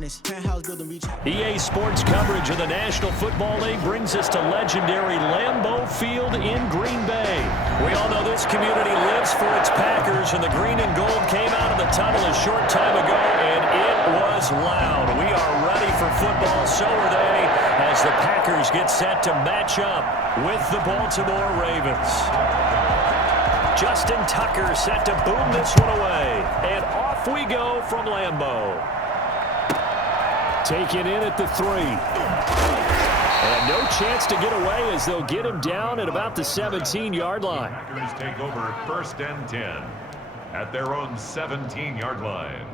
honest. Penthouse building reach. EA Sports coverage of the National Football League brings us to legendary Lambeau Field in Green Bay. We all know this community lives for its Packers, and the green and gold came out of the tunnel a short time ago, and it was loud. We are ready for football, so are they, as the Packers get set to match up with the Baltimore Ravens. Justin Tucker set to boom this one away, and off we go from Lambeau. Taken in at the 3. And no chance to get away as they'll get him down at about the 17-yard line. Packers take over 1st and 10 at their own 17-yard line.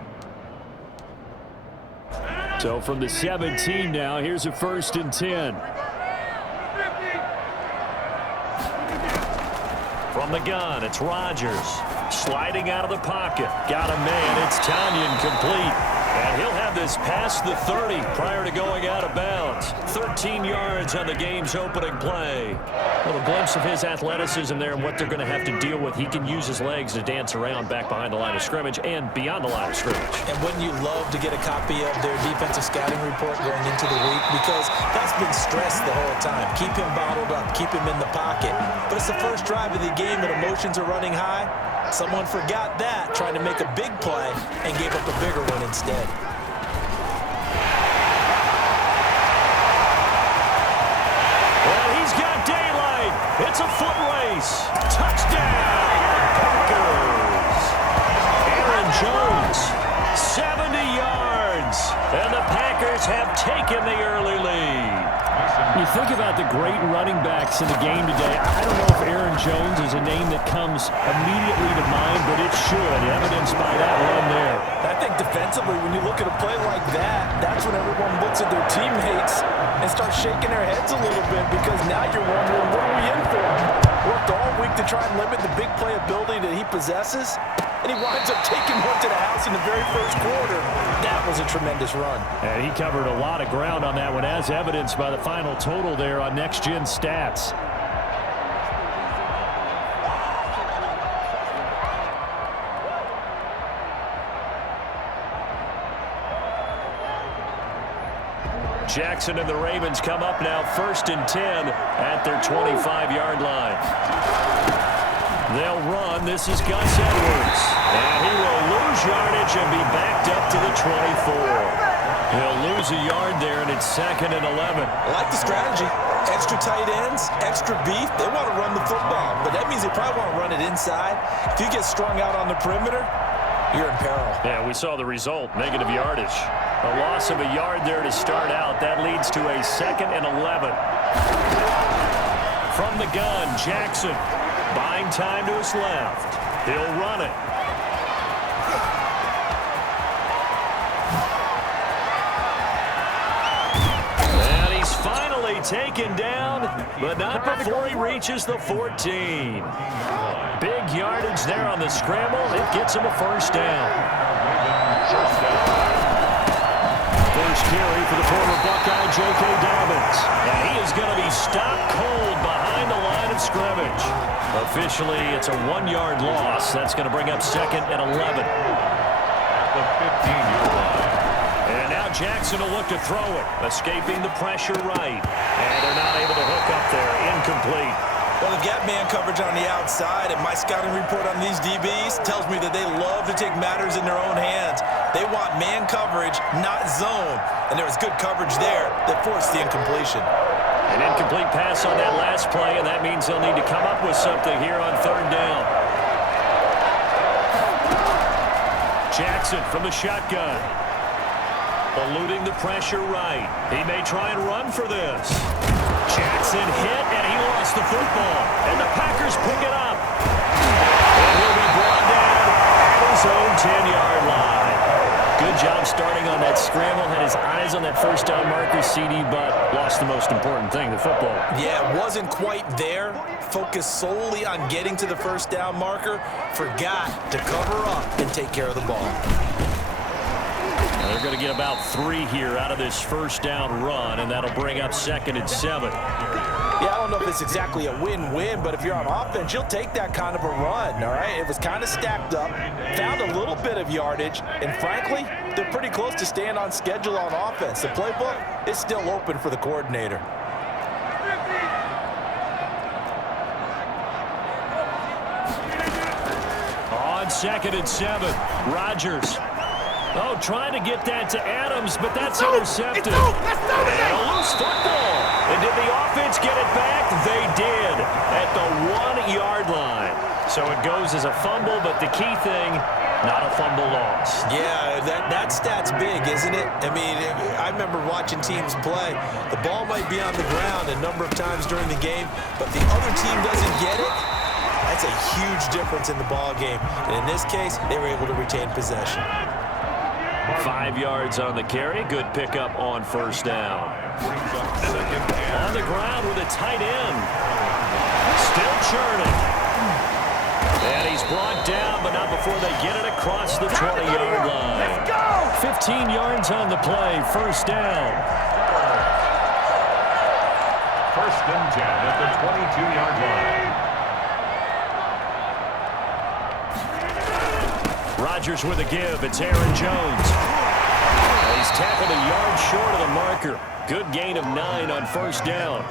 So from the 17 now, here's a 1st and 10. From the gun, it's Rodgers. Sliding out of the pocket. Got a man. It's Tanyan complete. And he'll have this past the 30 prior to going out of bounds. 13 yards on the game's opening play. A little glimpse of his athleticism there and what they're going to have to deal with. He can use his legs to dance around back behind the line of scrimmage and beyond the line of scrimmage. And wouldn't you love to get a copy of their defensive scouting report going into the week? Because that's been stressed the whole time. Keep him bottled up. Keep him in the pocket. But it's the first drive of the game and emotions are running high. Someone forgot that, trying to make a big play, and gave up a bigger one instead. Well, he's got daylight. It's a foot race. Touchdown, Packers. Aaron Jones, 70 yards. And the Packers have taken the early lead. You think about the great running backs in the game today. I don't know if Aaron Jones is a name that comes immediately to mind, but it should, evidenced by that run there. I think defensively, when you look at a play like that, that's when everyone looks at their teammates and starts shaking their heads a little bit, because now you're wondering, what are we in for? Worked all week to try and limit the big play ability that he possesses, and he winds up taking one to the house in the very first quarter. That was a tremendous run. And he covered a lot of ground on that one, as evidenced by the final total there on Next Gen Stats. Jackson and the Ravens come up now 1st and 10 at their 25-yard line. They'll run. This is Gus Edwards. And he will lose yardage and be backed up to the 24. He'll lose a yard there, and it's 2nd and 11. I like the strategy. Extra tight ends, extra beef. They want to run the football, but that means they probably want to run it inside. If you get strung out on the perimeter, you're in peril. Yeah, we saw the result, negative yardage. A loss of a yard there to start out. That leads to a 2nd and 11. From the gun, Jackson buying time to his left. He'll run it. And he's finally taken down, but not before he reaches the 14. Big yardage there on the scramble. It gets him a 1st down. First carry for the former Buckeye, J.K. Dobbins. And he is going to be stopped cold behind the line of scrimmage. Officially, it's a 1-yard loss. That's going to bring up 2nd and 11. The 15-yard line. And now Jackson will look to throw it. Escaping the pressure right. And they're not able to hook up there. Incomplete. Well, they've got man coverage on the outside, and my scouting report on these DBs tells me that they love to take matters in their own hands. They want man coverage, not zone. And there was good coverage there that forced the incompletion. An incomplete pass on that last play, and that means they'll need to come up with something here on 3rd down. Jackson from the shotgun. Eluding the pressure right. He may try and run for this. Jackson hit, and he lost the football. And the Packers pick it up. And he'll be brought down at his own 10-yard line. Good job starting on that scramble. Had his eyes on that 1st down marker, CD, but lost the most important thing, the football. Yeah, wasn't quite there. Focused solely on getting to the 1st down marker. Forgot to cover up and take care of the ball. They're going to get about 3 here out of this first down run, and that'll bring up 2nd and 7. Yeah, I don't know if it's exactly a win-win, but if you're on offense, you'll take that kind of a run, all right? It was kind of stacked up, found a little bit of yardage, and frankly, they're pretty close to staying on schedule on offense. The playbook is still open for the coordinator. On 2nd and 7, Rodgers. Oh, trying to get that to Adams, but that's intercepted. And a loose football. And did the offense get it back? They did at the 1-yard line. So it goes as a fumble, but the key thing, not a fumble loss. Yeah, that stat's big, isn't it? I mean, I remember watching teams play. The ball might be on the ground a number of times during the game, but the other team doesn't get it. That's a huge difference in the ball game. And in this case, they were able to retain possession. 5 yards on the carry. Good pickup on first down. On the ground with a tight end. Still churning. And he's brought down, but not before they get it across the 20-yard line. Let's go! 15 yards on the play. First down. 1st and 10 at the 22-yard line. Rodgers with a give. It's Aaron Jones. He's tackled a yard short of the marker. Good gain of 9 on first down.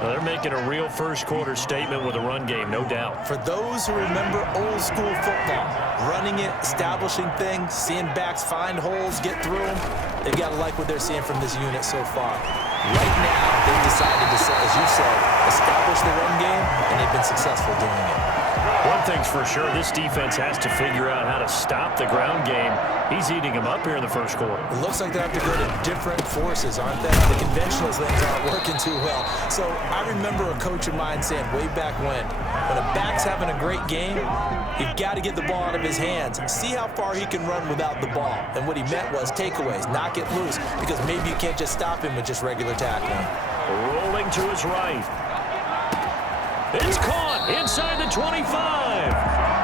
They're making a real first-quarter statement with a run game, no doubt. For those who remember old-school football, running it, establishing things, seeing backs find holes, get through them, they've got to like what they're seeing from this unit so far. Right now, they've decided to, as you said, establish the run game, and they've been successful doing it. One thing's for sure, this defense has to figure out how to stop the ground game. He's eating them up here in the first quarter. It looks like they have to go to different forces, aren't they? The conventional things aren't working too well. So I remember a coach of mine saying way back when a back's having a great game, you've got to get the ball out of his hands. See how far he can run without the ball. And what he meant was takeaways, knock it loose, because maybe you can't just stop him with just regular tackling. Rolling to his right. It's caught inside the 25.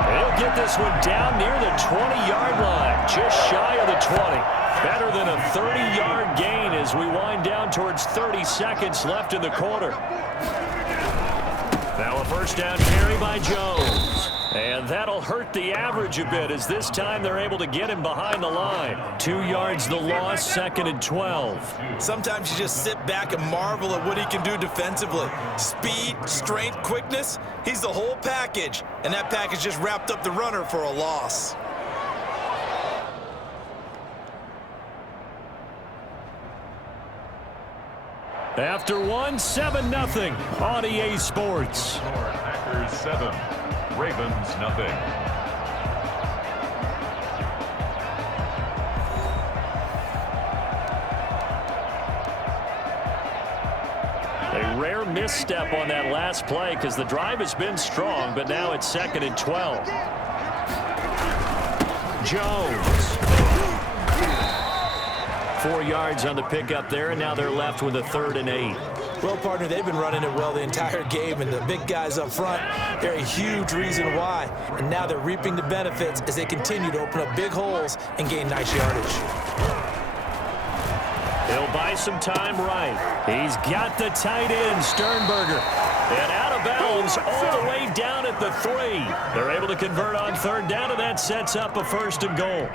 He'll get this one down near the 20-yard line, just shy of the 20. Better than a 30-yard gain as we wind down towards 30 seconds left in the quarter. Now a first down carry by Jones. And that'll hurt the average a bit as this time they're able to get him behind the line. 2 yards the loss, 2nd and 12. Sometimes you just sit back and marvel at what he can do defensively. Speed, strength, quickness, he's the whole package. And that package just wrapped up the runner for a loss. After 7-0 on EA Sports. Packers 7, Ravens nothing. A rare misstep on that last play because the drive has been strong, but now it's 2nd and 12. Jones. 4 yards on the pickup there, and now they're left with a 3rd and 8. Well, partner, they've been running it well the entire game, and the big guys up front, they're a huge reason why. And now they're reaping the benefits as they continue to open up big holes and gain nice yardage. He'll buy some time right. He's got the tight end, Sternberger. And out of bounds all the way down at the 3. They're able to convert on 3rd down, and that sets up a 1st and goal.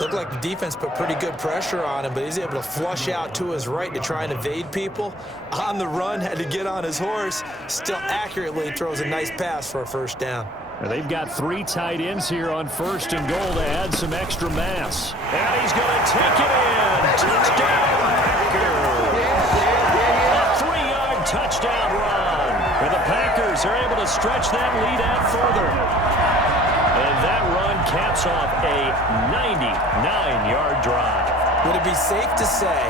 Looked like the defense put pretty good pressure on him, but he's able to flush out to his right to try and evade people. On the run, had to get on his horse. Still accurately throws a nice pass for a 1st down. And they've got 3 tight ends here on 1st and goal to add some extra mass. And he's going to take it in. Touchdown, Packers. A 3-yard touchdown run. And the Packers are able to stretch that lead out further. And that run caps off a 99-yard drive. Would it be safe to say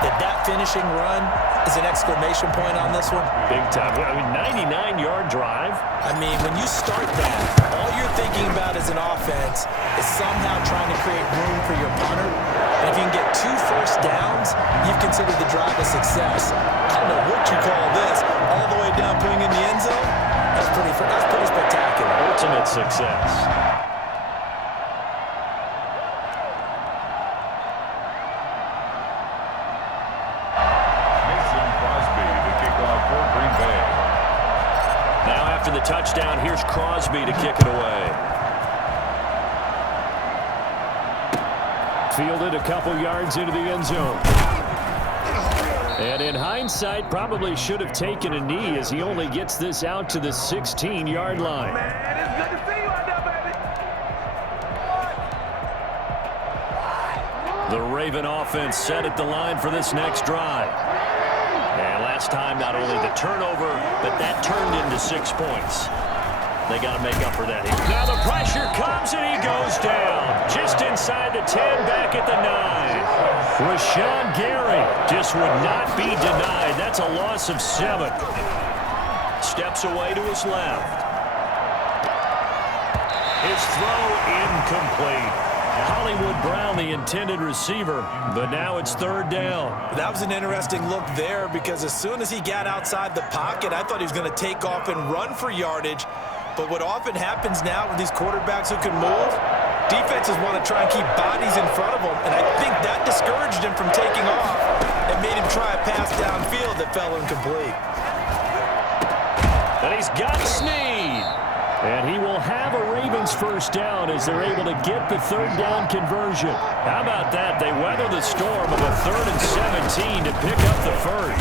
that finishing run is an exclamation point on this one? Big time. I mean, 99-yard drive. I mean, when you start that, all you're thinking about as an offense is somehow trying to create room for your punter. And if you can get 2 first downs, you've considered the drive a success. I don't know what you call this. All the way down, putting in the end zone. That's pretty spectacular. Ultimate success. After the touchdown, here's Crosby to kick it away. Fielded a couple yards into the end zone. And in hindsight, probably should have taken a knee as he only gets this out to the 16-yard line. Man, it's good to see you out there, baby. The Raven offense set at the line for this next drive. And last time, not only the turnover, but that turned into 6 points. They got to make up for that here. Now the pressure comes, and he goes down. Just inside the 10, back at the 9. Rashawn Gary just would not be denied. That's a loss of 7. Steps away to his left. His throw incomplete. Hollywood Brown, the intended receiver, but now it's 3rd down. That was an interesting look there because as soon as he got outside the pocket, I thought he was going to take off and run for yardage. But what often happens now with these quarterbacks who can move, defenses want to try and keep bodies in front of them, and I think that discouraged him from taking off and made him try a pass downfield that fell incomplete. And he's got Snead. And he will have a Ravens first down as they're able to get the 3rd down conversion. How about that? They weather the storm of a 3rd and 17 to pick up the first.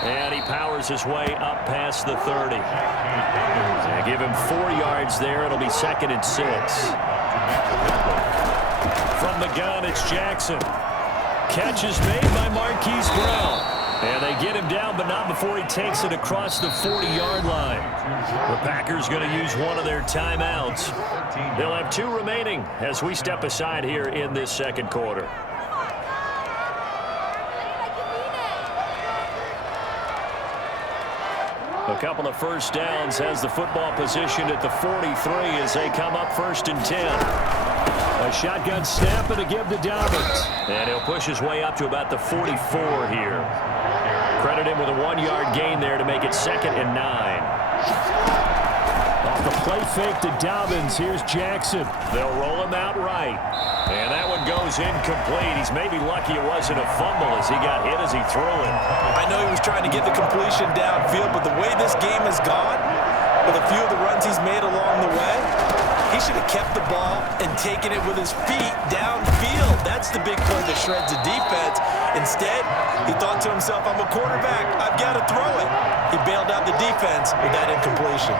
And he powers his way up past the 30. They give him 4 yards there. It'll be 2nd and 6. From the gun, it's Jackson. Catch is made by Marquise Brown. And they get him down, but not before he takes it across the 40-yard line. The Packers going to use one of their timeouts. They'll have 2 remaining as we step aside here in this 2nd quarter. A couple of first downs has the football positioned at the 43 as they come up 1st and 10. A shotgun snap and a give to Dobbins. And he'll push his way up to about the 44 here. Credit him with a 1-yard gain there to make it 2nd and 9. Off the play fake to Dobbins, here's Jackson. They'll roll him out right. And that one goes incomplete. He's maybe lucky it wasn't a fumble as he got hit as he threw it. I know he was trying to get the completion downfield, but the way this game has gone, with a few of the runs he's made along the way, he should have kept the ball and taken it with his feet downfield. That's the big play that shreds the defense. Instead, he thought to himself, I'm a quarterback, I've got to throw it. He bailed out the defense with that incompletion.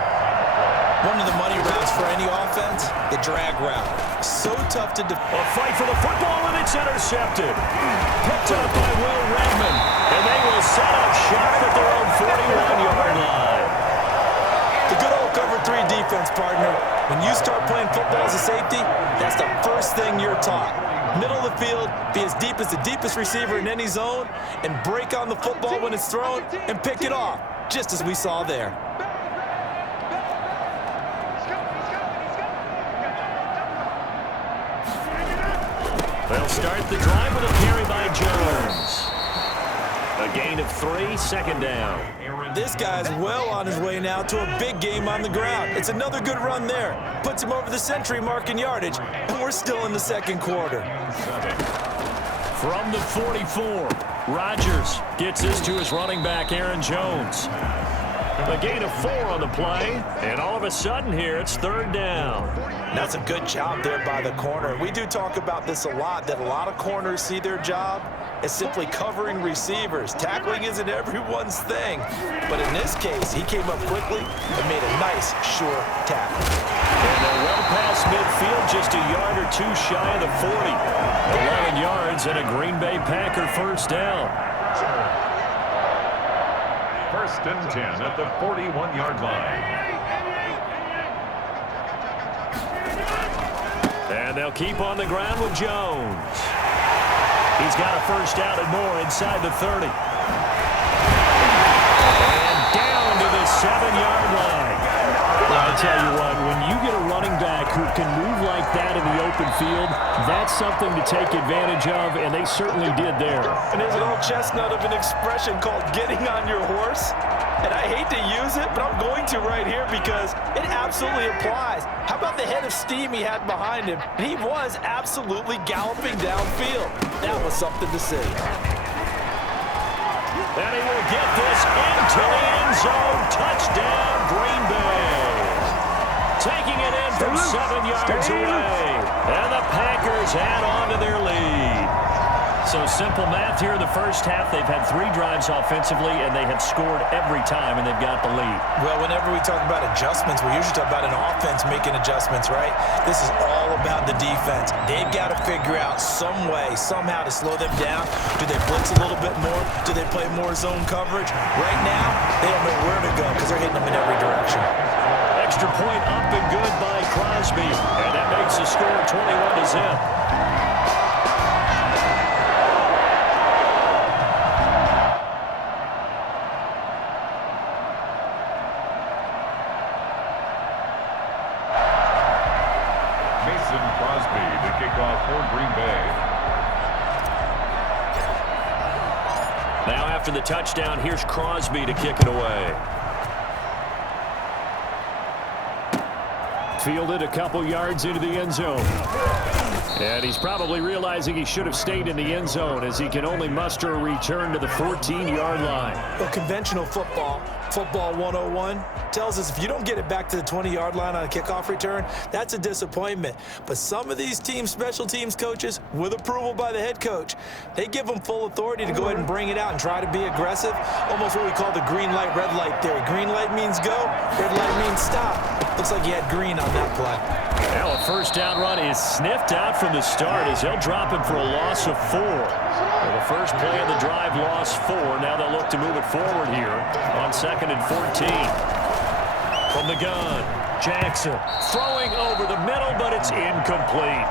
One of the money routes for any offense, the drag route. So tough to defend. A fight for the football, and it's intercepted. Picked up by Will Redmond, and they will set up shop at their own 41-yard line. The good old cover 3 defense, partner. When you start playing football as a safety, that's the first thing you're taught. Middle of the field, be as deep as the deepest receiver in any zone, and break on the football when it's thrown, and pick it off, just as we saw there. They'll start the drive with a carry by Jones. A gain of 3, 2nd down. This guy's well on his way now to a big game on the ground. It's another good run there. Puts him over the century mark in yardage, and we're still in the 2nd quarter. From the 44, Rodgers gets this to his running back, Aaron Jones. A gain of 4 on the play, and all of a sudden here, it's 3rd down. That's a good job there by the corner. We do talk about this a lot, that a lot of corners see their job as simply covering receivers. Tackling isn't everyone's thing. But in this case, he came up quickly and made a nice, sure tackle. And they're well past midfield, just a yard or 2 shy of the 40. 11 yards and a Green Bay Packer first down. 1st and 10 at the 41-yard line. And they'll keep on the ground with Jones. He's got a first down and more inside the 30. And down to the 7-yard line. Well, I tell you what, when you get a running back who can move like that in the open field, that's something to take advantage of, and they certainly did there. And there's an old chestnut of an expression called getting on your horse. And I hate to use it, but I'm going to right here because it absolutely applies. How about the head of steam he had behind him? And he was absolutely galloping downfield. That was something to see. And he will get this into the end zone. Touchdown, Green Bay. taking it in from 7 yards away. And the Packers add on to their lead. So simple math here in the first half. They've had 3 drives offensively, and they have scored every time, and they've got the lead. Well, whenever we talk about adjustments, we usually talk about an offense making adjustments, right? This is all about the defense. They've got to figure out some way, somehow to slow them down. Do they blitz a little bit more? Do they play more zone coverage? Right now, they don't know where to go because they're hitting them in every direction. Extra point up and good by Crosby, and that makes the score 21-0. Crosby to kick off for Green Bay. Now after the touchdown, here's Crosby to kick it away. Fielded a couple yards into the end zone. And he's probably realizing he should have stayed in the end zone as he can only muster a return to the 14-yard line. Well, conventional football 101, tells us if you don't get it back to the 20-yard line on a kickoff return, that's a disappointment. But some of these teams, special teams coaches, with approval by the head coach, they give them full authority to go ahead and bring it out and try to be aggressive. Almost what we call the green light, red light theory. Green light means go, red light means stop. Looks like he had green on that play. Now a first down run is sniffed out from the start as they'll drop him for a loss of 4. Well, the first play of the drive lost 4. Now they'll look to move it forward here on 2nd and 14. From the gun, Jackson throwing over the middle, but it's incomplete.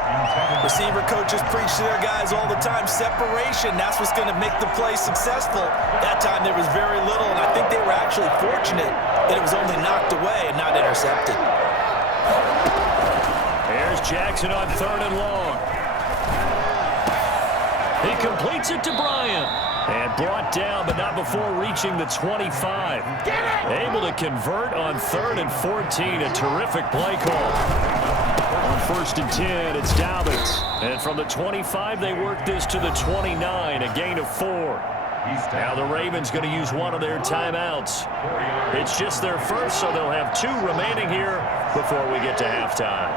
Receiver coaches preach to their guys all the time. Separation, that's what's going to make the play successful. That time there was very little, and I think they were actually fortunate that it was only knocked away and not intercepted. Here's Jackson on 3rd and long. He completes it to Bryant. And brought down, but not before reaching the 25. Able to convert on 3rd and 14. A terrific play call. On 1st and 10, it's Dobbins. And from the 25, they work this to the 29, a gain of 4. Now the Ravens going to use one of their timeouts. It's just their first, so they'll have 2 remaining here before we get to halftime.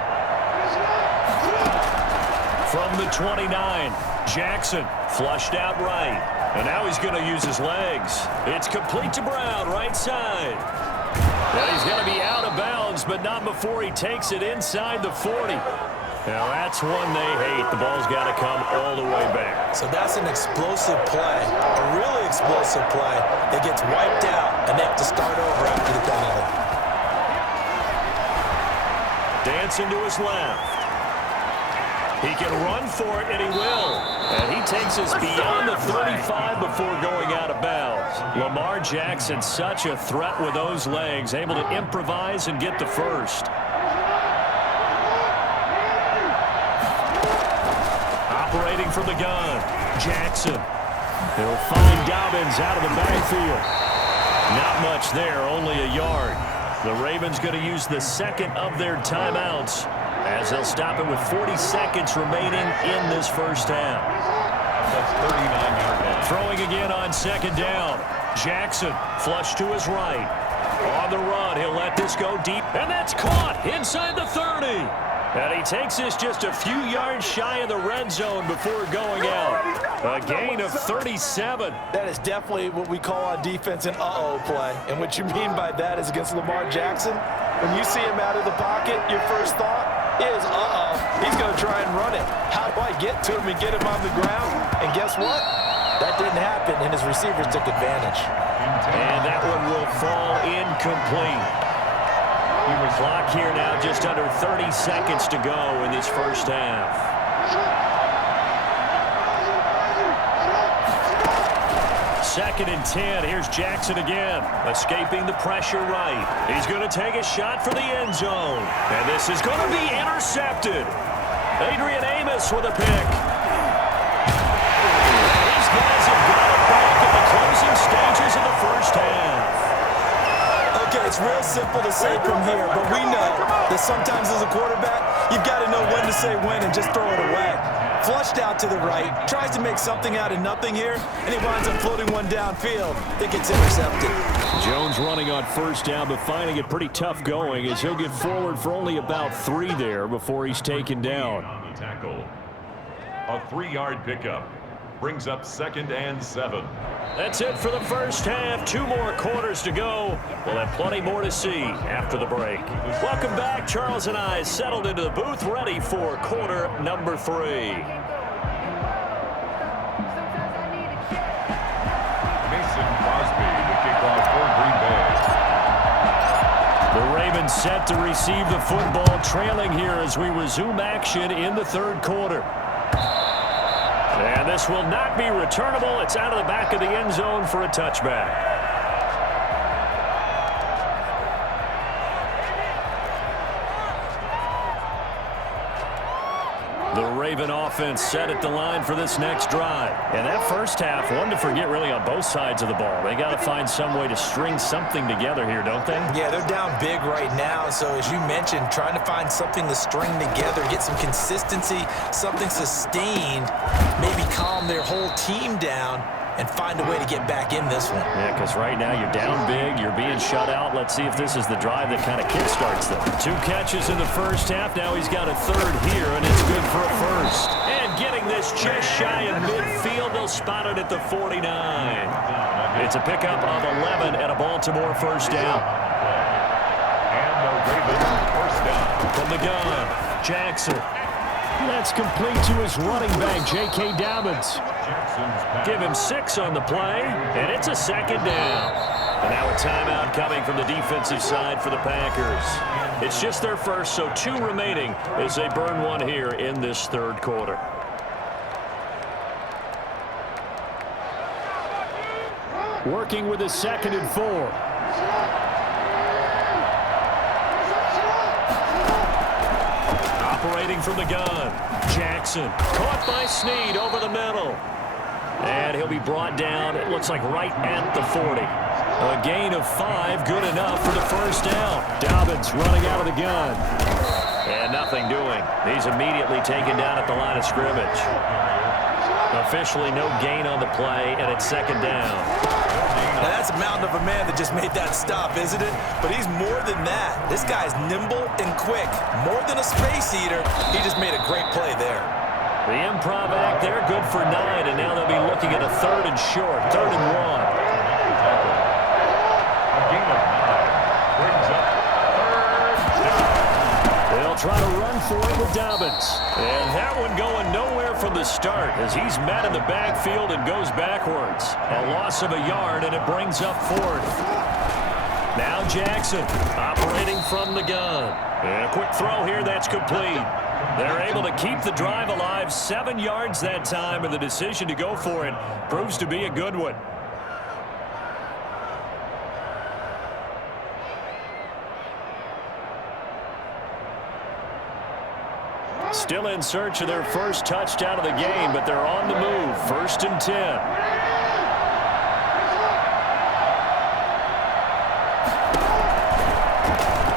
From the 29, Jackson flushed out right. And now he's going to use his legs. It's complete to Brown, right side. And he's going to be out of bounds, but not before he takes it inside the 40. Now that's one they hate. The ball's got to come all the way back. So that's an explosive play, a really explosive play that gets wiped out, and they have to start over after the penalty. Dancing to his left. He can run for it, and he will. And he takes us beyond the 35 before going out of bounds. Lamar Jackson, such a threat with those legs, able to improvise and get the first. Operating from the gun, Jackson. He'll find Dobbins out of the backfield. Not much there, only a yard. The Ravens going to use the 2nd of their timeouts, as they'll stop it with 40 seconds remaining in this first half. That's 39-yard line. Throwing again on 2nd down. Jackson flush to his right. On the run, he'll let this go deep, and that's caught inside the 30. And he takes this just a few yards shy of the red zone before going out. A gain of 37. That is definitely what we call on defense an uh-oh play. And what you mean by that is against Lamar Jackson, when you see him out of the pocket, your first thought is, he's going to try and run it. How do I get to him and get him on the ground? And guess what? That didn't happen, and his receivers took advantage. And that one will fall incomplete. Clock here now, just under 30 seconds to go in this first half. Second and 10. Here's Jackson again, escaping the pressure right. He's going to take a shot for the end zone. And this is going to be intercepted. Adrian Amos with a pick. These guys have got it back in the closing stages of the first half. Okay, it's real simple to say from here, but we know that sometimes as a quarterback, you've got to know when to say when and just throw it away. Flushed out to the right, tries to make something out of nothing here, and he winds up floating one downfield that gets intercepted. Jones running on first down, but finding it pretty tough going as he'll get forward for only about 3 there before he's taken down. On the tackle. A 3-yard pickup brings up 2nd and 7. That's it for the first half. 2 more quarters to go. We'll have plenty more to see after the break. Welcome back. Charles and I settled into the booth, ready for quarter number 3. Mason Crosby to kick off for Green Bay. The Ravens set to receive the football, trailing here as we resume action in the 3rd quarter. And this will not be returnable. It's out of the back of the end zone for a touchback. The Raven offense set at the line for this next drive. And that first half, one to forget really on both sides of the ball. They got to find some way to string something together here, don't they? Yeah, they're down big right now. So as you mentioned, trying to find something to string together, get some consistency, something sustained, maybe calm their whole team down and find a way to get back in this one. Yeah, because right now you're down big, you're being shut out. Let's see if this is the drive that kind of kickstarts them. 2 catches in the first half. Now he's got a 3rd here, and it's good for a 1st. And getting this just shy of midfield. They'll spot it at the 49. It's a pickup of 11 and a Baltimore first down. And the Ravens first down. From the gun, Jackson. That's complete to his running back, J.K. Dobbins. Give him 6 on the play, and it's a 2nd down. And now a timeout coming from the defensive side for the Packers. It's just their first, so 2 remaining as they burn 1 here in this 3rd quarter. Working with a 2nd and 4. Operating from the gun, Jackson. Caught by Snead over the middle. And he'll be brought down, it looks like right at the 40. A gain of 5, good enough for the first down. Dobbins running out of the gun. And nothing doing. He's immediately taken down at the line of scrimmage. Officially no gain on the play, and it's 2nd down. Now that's a mountain of a man that just made that stop, isn't it? But he's more than that. This guy's nimble and quick. More than a space eater, he just made a great play there. The improv act there, good for 9, and now they'll be looking at a 3rd and short, 3rd and 1. A gain of 9 brings up 3rd down. They'll try to run for it with Dobbins. And that one going nowhere from the start as he's met in the backfield and goes backwards. A loss of a yard, and it brings up 4th. Now Jackson operating from the gun. And a quick throw here, that's complete. They're able to keep the drive alive, 7 yards that time, and the decision to go for it proves to be a good one. Still in search of their first touchdown of the game, but they're on the move. 1st and 10.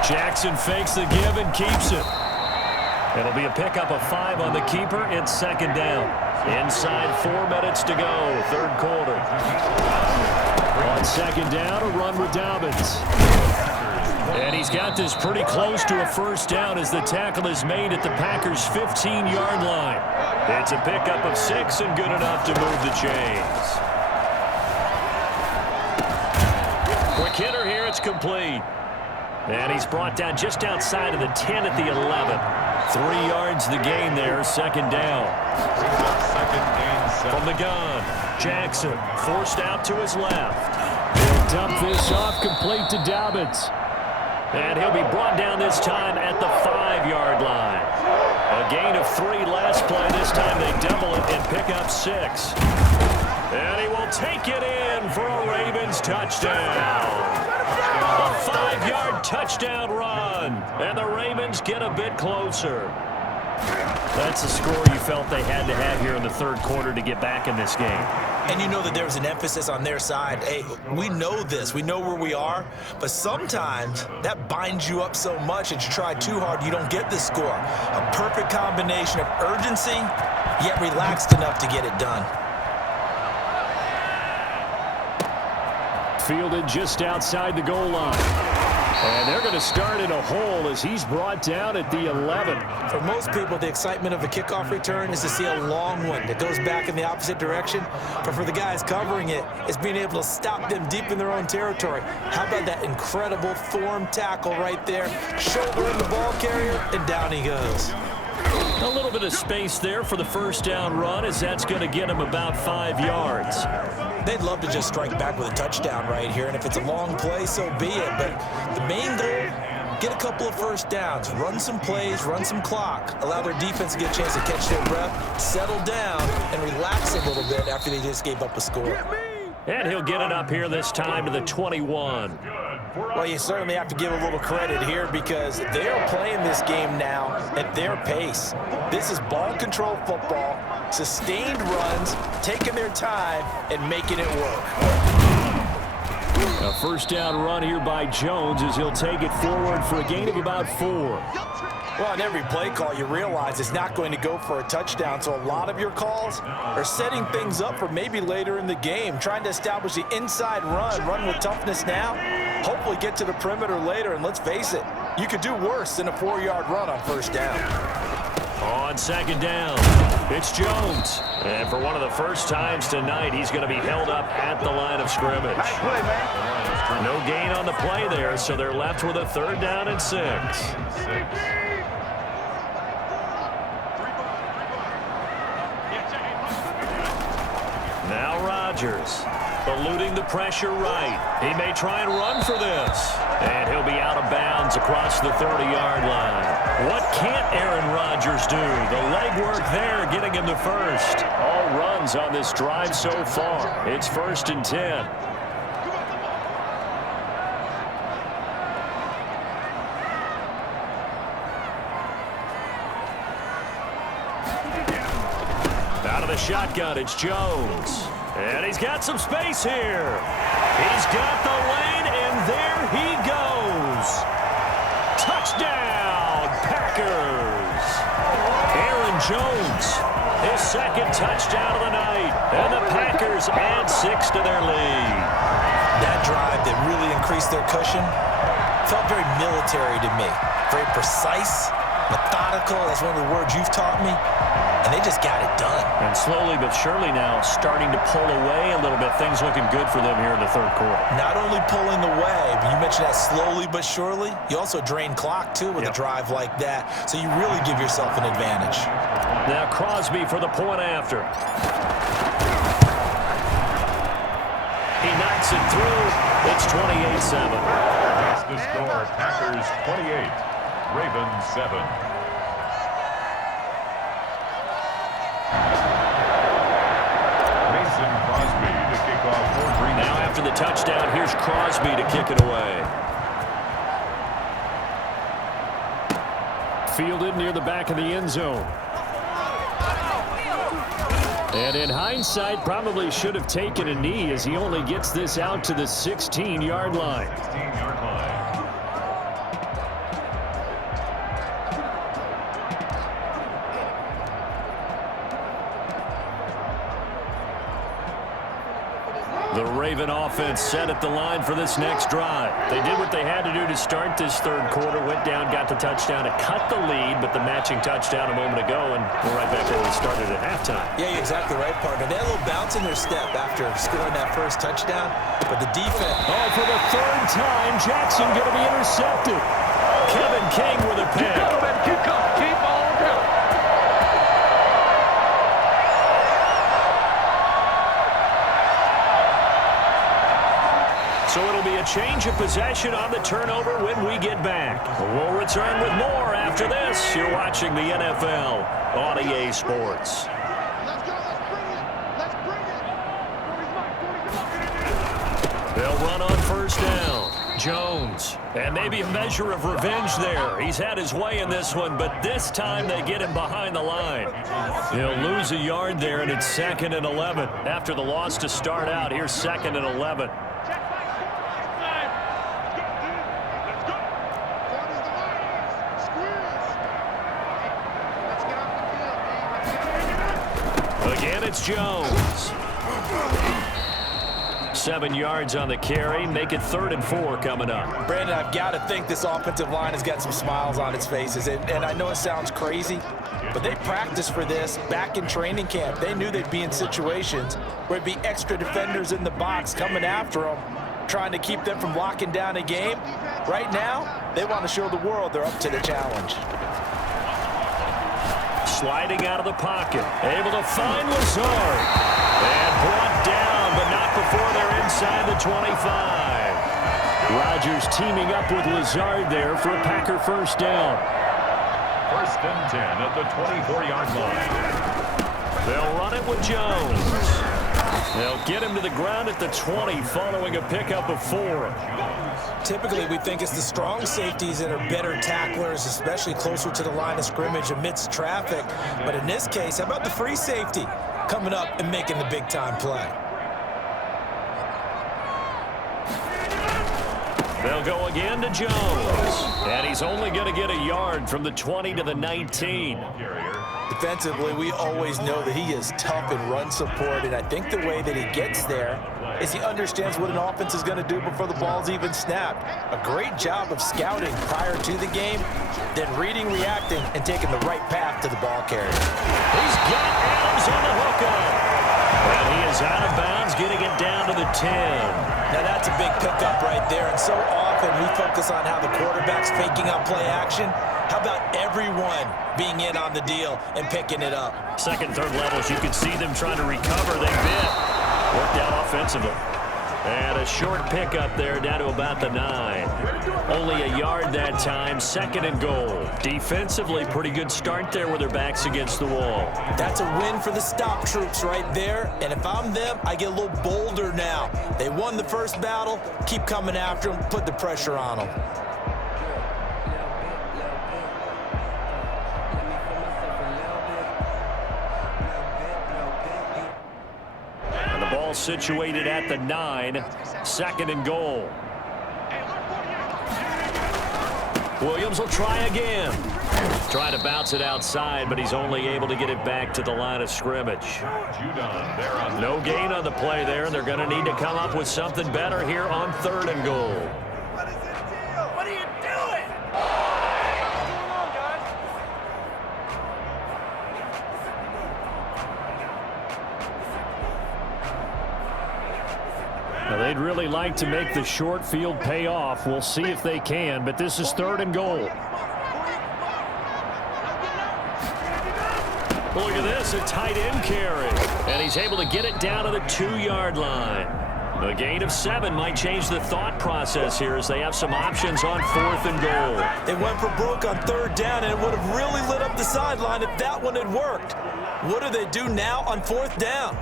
Jackson fakes the give and keeps it. It'll be a pickup of 5 on the keeper. It's 2nd down. Inside 4 minutes to go, 3rd quarter. On 2nd down, a run with Dobbins. And he's got this pretty close to a first down as the tackle is made at the Packers' 15-yard line. It's a pickup of 6 and good enough to move the chains. Quick hitter here, it's complete. And he's brought down just outside of the 10 at the 11. 3 yards the gain there, 2nd down. From the gun, Jackson forced out to his left. He'll dump this off complete to Dobbins. And he'll be brought down this time at the 5-yard line. A gain of 3 last play. This time they double it and pick up 6. And he will take it in for a Ravens touchdown. A 5-yard touchdown run. And the Ravens get a bit closer. That's the score you felt they had to have here in the 3rd quarter to get back in this game. And you know that there's an emphasis on their side. Hey, we know this. We know where we are. But sometimes that binds you up so much that you try too hard, you don't get the score. A perfect combination of urgency, yet relaxed enough to get it done. Fielded just outside the goal line. And they're going to start in a hole as he's brought down at the 11. For most people, the excitement of a kickoff return is to see a long one that goes back in the opposite direction. But for the guys covering it, it's being able to stop them deep in their own territory. How about that incredible form tackle right there? Shoulder in the ball carrier, and down he goes. A little bit of space there for the first down run, as that's going to get him about 5 yards. They'd love to just strike back with a touchdown right here, and if it's a long play, so be it. But the main goal, get a couple of first downs, run some plays, run some clock, allow their defense to get a chance to catch their breath, settle down, and relax a little bit after they just gave up a score. And he'll get it up here this time to the 21. Well, you certainly have to give a little credit here because they're playing this game now at their pace. This is ball control football, sustained runs, taking their time, and making it work. A first down run here by Jones as he'll take it forward for a gain of about 4. Well, in every play call, you realize it's not going to go for a touchdown, so a lot of your calls are setting things up for maybe later in the game, trying to establish the inside run with toughness now, hopefully get to the perimeter later, and let's face it, you could do worse than a 4-yard run on first down. On second down, it's Jones. And for one of the first times tonight, he's going to be held up at the line of scrimmage. Nice play, man. No gain on the play there, so they're left with a 3rd down and 6. Now Rodgers, eluding the pressure right. He may try and run for this. And he'll be out of bounds across the 30-yard line. What can't Aaron Rodgers do? The legwork there getting him the first. All runs on this drive so far. It's 1st and 10. Out of the shotgun, it's Jones. And he's got some space here. He's got the lane, and there he goes. Touchdown, Packers. Aaron Jones, his 2nd touchdown of the night. And the Packers add 6 to their lead. That drive that really increased their cushion felt very military to me. Very precise, methodical. That's one of the words you've taught me. And they just got it done. And slowly but surely now starting to pull away a little bit. Things looking good for them here in the 3rd quarter. Not only pulling away, but you mentioned that slowly but surely. You also drain clock, too, with a drive like that. So you really give yourself an advantage. Now Crosby for the point after. He knocks it through. It's 28-7. That's the score. Packers 28, Ravens 7. Now after the touchdown, here's Crosby to kick it away. Fielded near the back of the end zone. And in hindsight, probably should have taken a knee as he only gets this out to the 16-yard line. 16-yard line. The Raven offense set at the line for this next drive. They did what they had to do to start this 3rd quarter, went down, got the touchdown to cut the lead, but the matching touchdown a moment ago, and we're right back where we started at halftime. Yeah, you're exactly right, partner. They had a little bounce in their step after scoring that first touchdown, but the defense... Oh, for the 3rd time, Jackson going to be intercepted. Kevin King with a pick. Keep on going. So it'll be a change of possession on the turnover when we get back. We'll return with more after this. You're watching the NFL on EA Sports. They'll run on first down. Jones. And maybe a measure of revenge there. He's had his way in this one, but this time they get him behind the line. He'll lose a yard there, and it's 2nd and 11. After the loss to start out, here's 2nd and 11. Again, it's Jones. 7 yards on the carry. Make it 3rd and 4 coming up. Brandon, I've got to think this offensive line has got some smiles on its faces. And I know it sounds crazy, but they practiced for this back in training camp. They knew they'd be in situations where there'd be extra defenders in the box coming after them, trying to keep them from locking down a game. Right now, they want to show the world they're up to the challenge. Sliding out of the pocket. Able to find Lazard. And brought down, but not before they're inside the 25. Rodgers teaming up with Lazard there for a Packer first down. 1st and 10 at the 24-yard line. They'll run it with Jones. They'll get him to the ground at the 20 following a pickup of 4. Typically, we think it's the strong safeties that are better tacklers, especially closer to the line of scrimmage amidst traffic. But in this case, how about the free safety coming up and making the big-time play? They'll go again to Jones. And he's only going to get a yard from the 20 to the 19. Defensively, we always know that he is tough in run support, and I think the way that he gets there is he understands what an offense is going to do before the ball's even snapped. A great job of scouting prior to the game, then reading, reacting, and taking the right path to the ball carrier. He's got Adams on the hookup. And he is out of bounds, getting it down to the 10. Now that's a big pickup right there, and so often we focus on how the quarterback's faking out play action. How about everyone being in on the deal and picking it up? Second, third levels, you can see them trying to recover. They bit. Worked out offensively. And a short pickup there down to about the 9. Only a yard that time, 2nd and goal. Defensively, pretty good start there with their backs against the wall. That's a win for the stop troops right there. And if I'm them, I get a little bolder now. They won the first battle. Keep coming after them. Put the pressure on them. Situated at the 9, 2nd and goal. Williams will try again. Trying to bounce it outside, but he's only able to get it back to the line of scrimmage. No gain on the play there, and they're going to need to come up with something better here on 3rd and goal. What are you doing? Now, they'd really like to make the short field pay off. We'll see if they can, but this is 3rd and goal. Look at this, a tight end carry. And he's able to get it down to the 2-yard line. A gain of 7 might change the thought process here as they have some options on 4th and goal. They went for broke on 3rd down, and it would have really lit up the sideline if that one had worked. What do they do now on 4th down?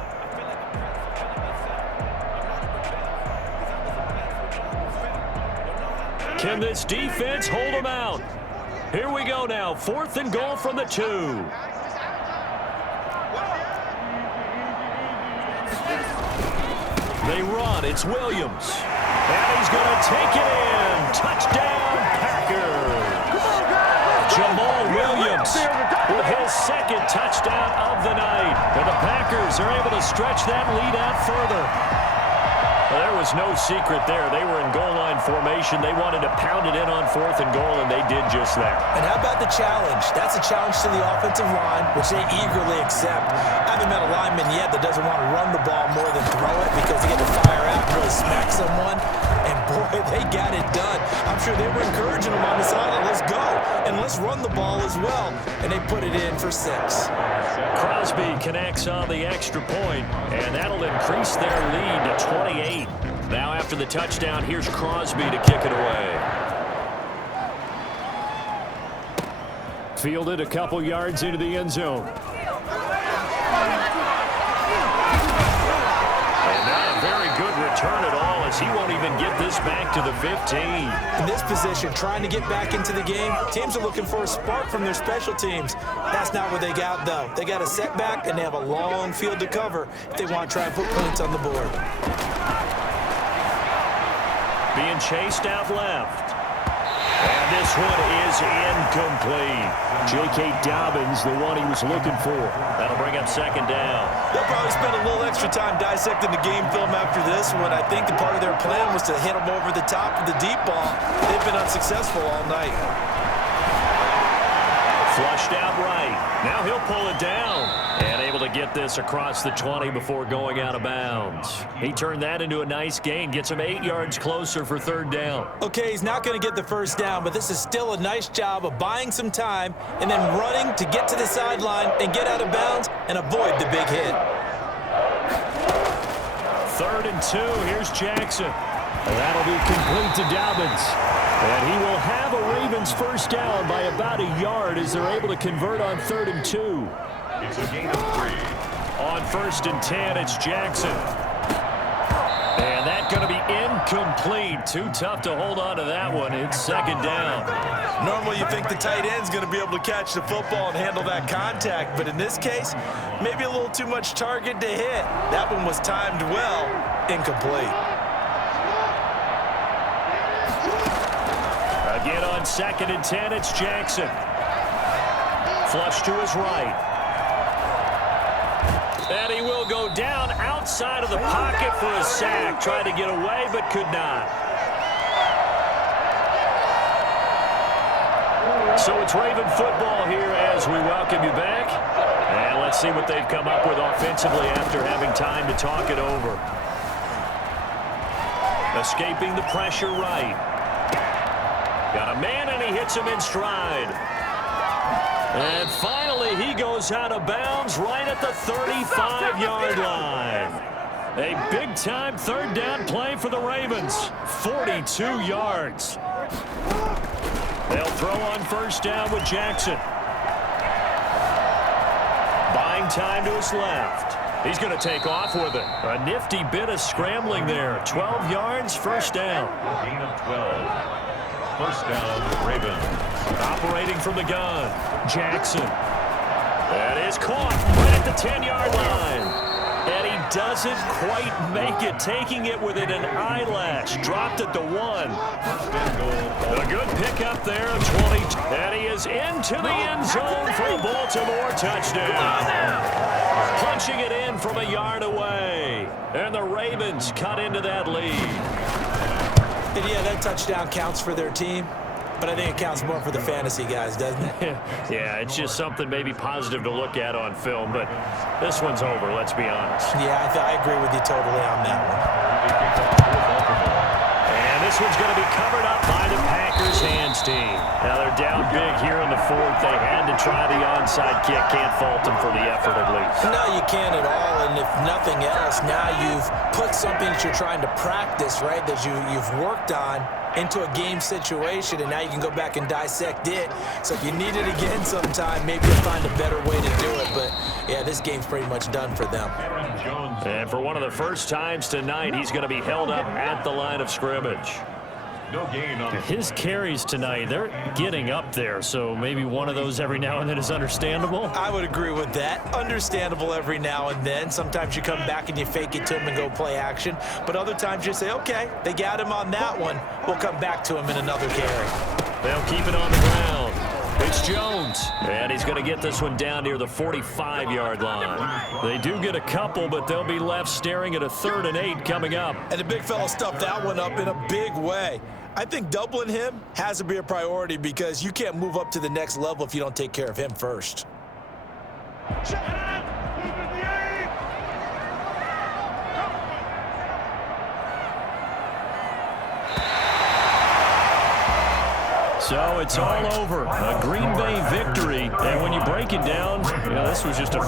Can this defense hold them out? Here we go now. 4th and goal from the 2. They run. It's Williams. And he's going to take it in. Touchdown, Packers. Jamal Williams with his 2nd touchdown of the night. And the Packers are able to stretch that lead out further. Well, there was no secret there. They were in goal line formation. They wanted to pound it in on 4th and goal, and they did just that. And how about the challenge? That's a challenge to the offensive line, which they eagerly accept. I haven't met a lineman yet that doesn't want to run the ball more than throw it because they get to fire out and really smack someone. And, boy, they got it done. I'm sure they were encouraging them on the sideline. Let's go, and let's run the ball as well. And they put it in for 6. Crosby connects on the extra point, and that'll increase their lead to 28. Now after the touchdown, here's Crosby to kick it away. Fielded a couple yards into the end zone. And not a very good return at all as he won't even get this us back to the 15. In this position, trying to get back into the game, teams are looking for a spark from their special teams. That's not what they got, though. They got a setback, and they have a long field to cover if they want to try and put points on the board. Being chased out left. And this one is incomplete. J.K. Dobbins, the one he was looking for. That'll bring up second down. They'll probably spend a little extra time dissecting the game film after this one. I think the part of their plan was to hit them over the top of the deep ball. They've been unsuccessful all night. Flushed out right. Now he'll pull it down. And able to get this across the 20 before going out of bounds. He turned that into a nice gain. Gets him 8 yards closer for third down. Okay, he's not going to get the first down, but this is still a nice job of buying some time and then running to get to the sideline and get out of bounds and avoid the big hit. 3rd and 2. Here's Jackson. And that'll be complete to Dobbins. And he will have a Ravens first down by about a yard as they're able to convert on 3rd and 2. It's a gain of 3. On 1st and 10, it's Jackson. And that's going to be incomplete. Too tough to hold on to that one. It's second down. Normally you think the tight end's going to be able to catch the football and handle that contact, but in this case, maybe a little too much target to hit. That one was timed well. Incomplete. Again on 2nd and 10, it's Jackson. Flush to his right. And he will go down outside of the pocket for a sack. Tried to get away, but could not. So it's Raven football here as we welcome you back. And let's see what they've come up with offensively after having time to talk it over. Escaping the pressure right. Got a man, and he hits him in stride. And finally, he goes out of bounds right at the 35-yard line. A big-time 3rd down play for the Ravens. 42 yards. They'll throw on 1st down with Jackson. Buying time to his left. He's going to take off with it. A nifty bit of scrambling there. 12 yards, 1st down. Gain of 12. 1st down, Ravens. Operating from the gun, Jackson. That is caught right at the 10-yard line. And he doesn't quite make it, taking it within an eyelash. Dropped at the 1. A good pickup there, 20. And he is into the end zone for a Baltimore touchdown. Punching it in from a yard away. And the Ravens cut into that lead. And yeah, that touchdown counts for their team, but I think it counts more for the fantasy guys, doesn't it? Yeah, it's just something maybe positive to look at on film, but this one's over, let's be honest. Yeah, I agree with you totally on that one. And this one's going to be covered up by the Packers hands team. Now they're down big here in the 4th. They had to try the onside kick. Can't fault them for the effort at least. No, you can't at all. And if nothing else, now you've put something that you're trying to practice, right, that you've worked on into a game situation, and now you can go back and dissect it. So if you need it again sometime, maybe you'll find a better way to do it. But, yeah, this game's pretty much done for them. And for one of the first times tonight, he's going to be held up at the line of scrimmage. No gain on his carries tonight. They're getting up there, so maybe one of those every now and then is understandable. I would agree with that. Understandable every now and then. Sometimes you come back and you fake it to him and go play action. But other times you say, okay, they got him on that one. We'll come back to him in another carry. They'll keep it on the ground. It's Jones. And he's going to get this one down near the 45-yard line. They do get a couple, but they'll be left staring at a 3rd and 8 coming up. And the big fella stuffed that one up in a big way. I think doubling him has to be a priority because you can't move up to the next level if you don't take care of him first. So it's all over. A Green Bay victory. And when you break it down, this was just a